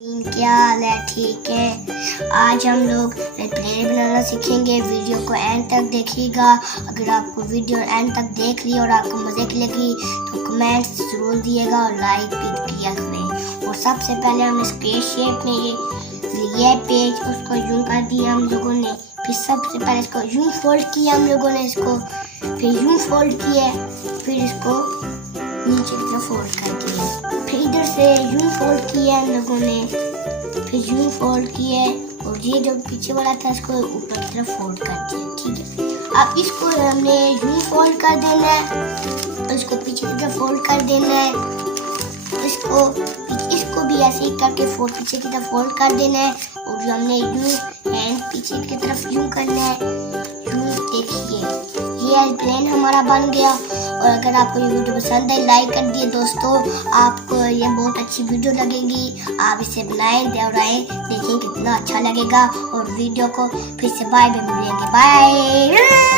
क्या हाल है? ठीक है। आज हम लोग प्लेयर बनाना सीखेंगे। वीडियो को एंड तक देखिएगा। अगर आपको वीडियो एंड तक देख ली और आपको मजे की लगी तो कमेंट्स जरूर दिएगा और लाइक भी किया करें। और सबसे पहले हमने स्क्वेयर शेप में ये पेज उसको यूं कर दिया हम लोगों ने। फिर सबसे पहले इसको यूं फोल्ड किया हम लोगों ने, इसको फिर यूं फोल्ड किया, फिर इसको नीचे की तरफ फोल्ड कर दिया, फिर इधर से यूं फोल्ड किया हम लोगों ने, फिर यूं फोल्ड किया और ये जो पीछे वाला था इसको ऊपर की तरफ फोल्ड कर दिया। ठीक है, अब इसको हमने यूं फोल्ड कर देना है, इसको पीछे की तरफ फोल्ड कर देना है, इसको भी ऐसे ही करके पीछे की तरफ फोल्ड कर देना है। और जो हमने यूं हैंड पीछे की तरफ यूं करना है, यूं देखिए ये एयरप्लेन हमारा बन गया। और अगर आपको ये वीडियो पसंद है लाइक कर दिए दोस्तों, आपको ये बहुत अच्छी वीडियो लगेगी। आप इसे बनाएं, दोहराएं, देखें कितना अच्छा लगेगा। और वीडियो को फिर से बाय बाय मिलेंगे, बाय।